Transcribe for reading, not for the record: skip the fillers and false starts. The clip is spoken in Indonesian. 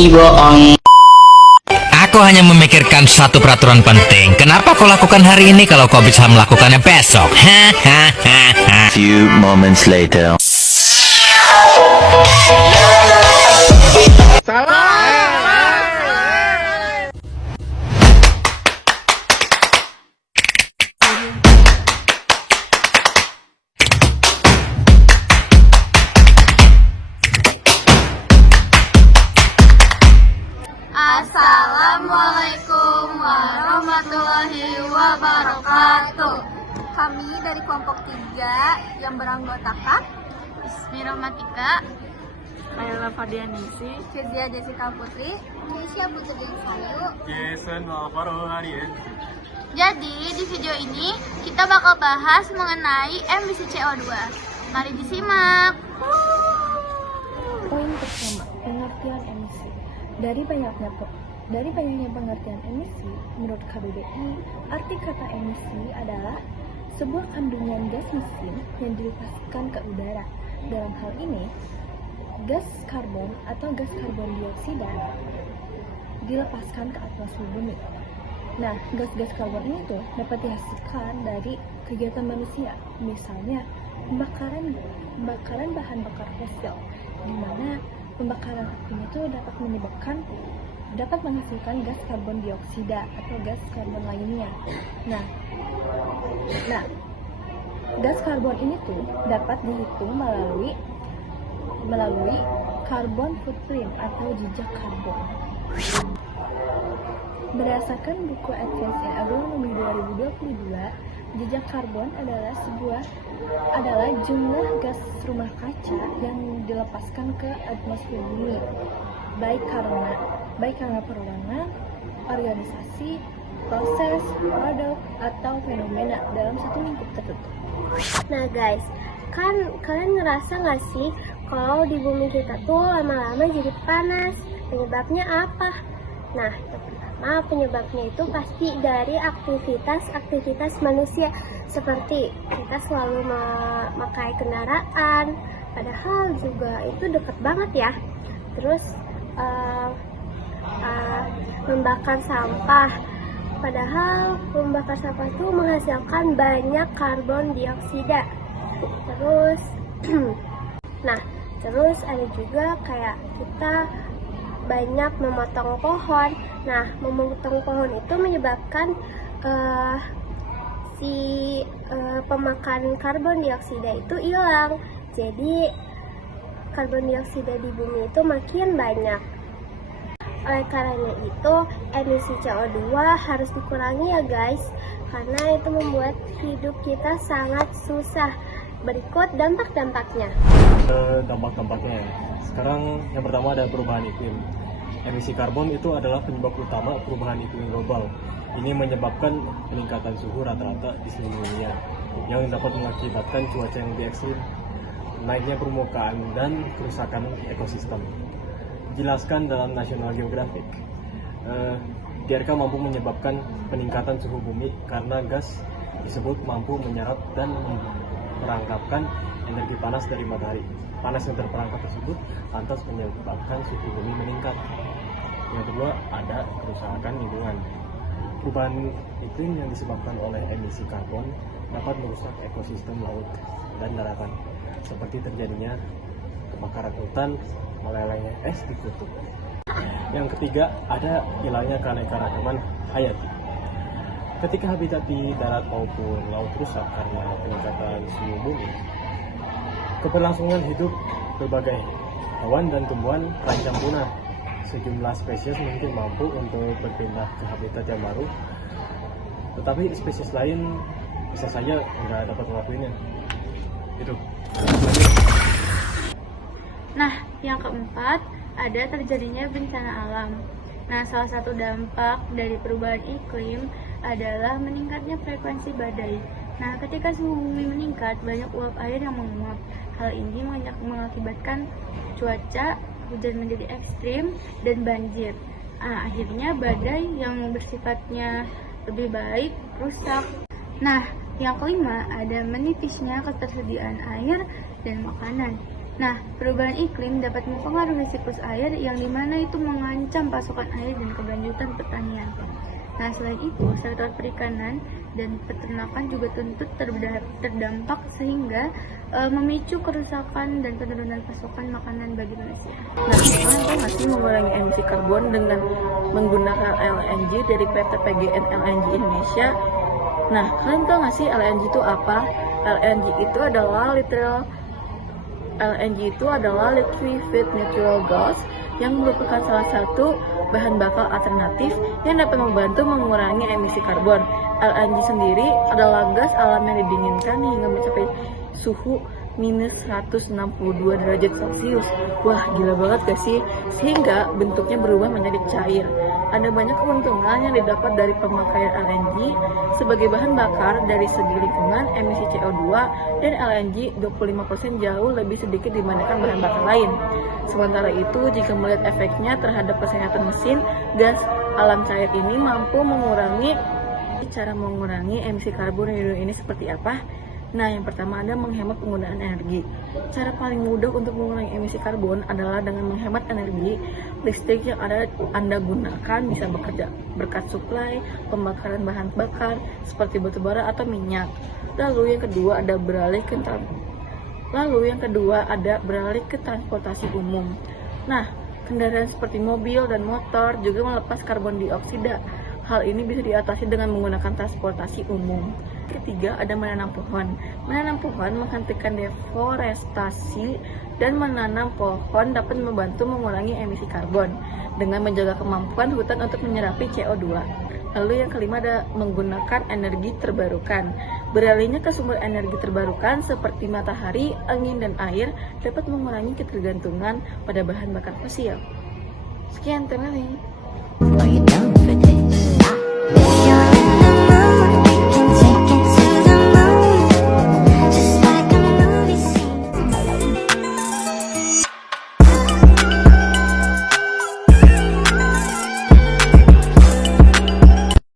Ih, bohong. Aku hanya memikirkan satu peraturan penting. Kenapa kau lakukan hari ini kalau kau bisa melakukannya besok? Hahaha. Few moments later. Assalamualaikum warahmatullahi wabarakatuh. Kami dari kelompok 3 yang beranggotakan Bismillahirrahmanirrahim. Ayala Fardianisi, Kezia Jessica Putri, Keisha Putri Sayu, Jason Alvaro Ariel. Jadi di video ini kita bakal bahas mengenai emisi CO2. Mari disimak. Poin pertama, pengertian emisi. Dari banyaknya pengertian emisi, menurut KBBI, arti kata emisi adalah sebuah kandungan gas mesin yang dilepaskan ke udara. Dalam hal ini, gas karbon atau gas karbon dioksida dilepaskan ke atmosfer bumi. Nah, gas-gas karbon ini tuh dapat dihasilkan dari kegiatan manusia, misalnya pembakaran bahan bakar fosil, di mana pembakaran api itu dapat menghasilkan gas karbon dioksida atau gas karbon lainnya. Nah, gas karbon ini tuh dapat dihitung melalui carbon footprint atau jejak karbon. Berdasarkan buku Advanced in Agronomy 2022, jejak karbon adalah jumlah gas rumah kaca yang dilepaskan ke atmosfer bumi, baik karena perubahan, organisasi, proses, produk, atau fenomena dalam satu lingkup tertentu. Nah guys, kalian ngerasa nggak sih kalau di bumi kita tuh lama-lama jadi panas? Penyebabnya apa? Nah, yang pertama penyebabnya itu pasti dari aktivitas manusia, seperti kita selalu memakai kendaraan, padahal juga itu dekat banget ya. Terus membakar sampah, padahal membakar sampah itu menghasilkan banyak karbon dioksida. Terus ada juga kayak kita banyak memotong pohon. Nah, memotong pohon itu menyebabkan pemakan karbon dioksida itu hilang. Jadi karbon dioksida di bumi itu makin banyak. Oleh karena itu, emisi CO2 harus dikurangi ya guys, karena itu membuat hidup kita sangat susah. Berikut dampak-dampaknya. Dampak-dampaknya. Sekarang yang pertama ada perubahan iklim. Emisi karbon itu adalah penyebab utama perubahan iklim global. Ini menyebabkan peningkatan suhu rata-rata di seluruh dunia yang dapat mengakibatkan cuaca yang lebih ekstrim, naiknya permukaan dan kerusakan ekosistem. Jelaskan dalam National Geographic. DRK mampu menyebabkan peningkatan suhu bumi karena gas disebut mampu menyerap dan merangkapkan energi panas dari matahari. Panas yang terperangkap tersebut lantas menyebabkan suhu bumi meningkat. Yang kedua, ada kerusakan lingkungan. Perubahan iklim yang disebabkan oleh emisi karbon dapat merusak ekosistem laut dan daratan, seperti terjadinya kebakaran hutan, melelehnya es di kutub. Yang ketiga, ada hilangnya keanekaragaman hayati. Ketika habitat di darat maupun laut rusak karena peningkatan suhu bumi, keberlangsungan hidup berbagai hewan dan tumbuhan terancam punah. Sejumlah spesies mungkin mampu untuk berpindah ke habitat yang baru, tetapi spesies lain bisa saja nggak dapat melakukannya. Itu. Nah, yang keempat, ada terjadinya bencana alam. Nah, salah satu dampak dari perubahan iklim adalah meningkatnya frekuensi badai. Nah, ketika suhu bumi meningkat, banyak uap air yang menguap. Hal ini mengakibatkan cuaca hujan menjadi ekstrim dan banjir. Akhirnya badai yang bersifatnya lebih baik rusak. Nah, yang kelima ada menipisnya ketersediaan air dan makanan. Nah, perubahan iklim dapat mempengaruhi siklus air yang dimana itu mengancam pasokan air dan keberlanjutan pertanian. Nah, selain itu, sektor perikanan dan peternakan juga tentu terdampak sehingga memicu kerusakan dan penurunan pasokan makanan bagi manusia. Nah, kalian tahu nggak sih mengurangi emisi karbon dengan menggunakan LNG dari PT PGN LNG Indonesia? Nah, kalian tahu nggak sih LNG itu apa? LNG itu adalah liquefied natural gas yang merupakan salah satu bahan bakar alternatif yang dapat membantu mengurangi emisi karbon. LNG sendiri adalah gas alam yang didinginkan hingga mencapai suhu minus 162 derajat Celcius. Wah, gila banget gak sih? Sehingga bentuknya berubah menjadi cair. Ada banyak keuntungan yang didapat dari pemakaian LNG sebagai bahan bakar dari segi lingkungan, emisi CO2, dan LNG 25% jauh lebih sedikit dibandingkan bahan bakar lain. Sementara itu, jika melihat efeknya terhadap kesehatan mesin, gas alam cair ini mampu mengurangi. Cara mengurangi emisi karbon di dunia ini seperti apa? Nah, yang pertama ada menghemat penggunaan energi. Cara paling mudah untuk mengurangi emisi karbon adalah dengan menghemat energi. Listrik yang Anda gunakan bisa bekerja berkat suplai pembakaran bahan bakar seperti batu bara atau minyak. Lalu yang kedua ada beralih ke transportasi umum. Nah, kendaraan seperti mobil dan motor juga melepas karbon dioksida. Hal ini bisa diatasi dengan menggunakan transportasi umum. Ketiga, ada menanam pohon. Menanam pohon menghentikan deforestasi dan menanam pohon dapat membantu mengurangi emisi karbon dengan menjaga kemampuan hutan untuk menyerapi CO2. Lalu yang kelima ada menggunakan energi terbarukan. Beralihnya ke sumber energi terbarukan seperti matahari, angin, dan air dapat mengurangi ketergantungan pada bahan bakar fosil. Sekian, terima kasih.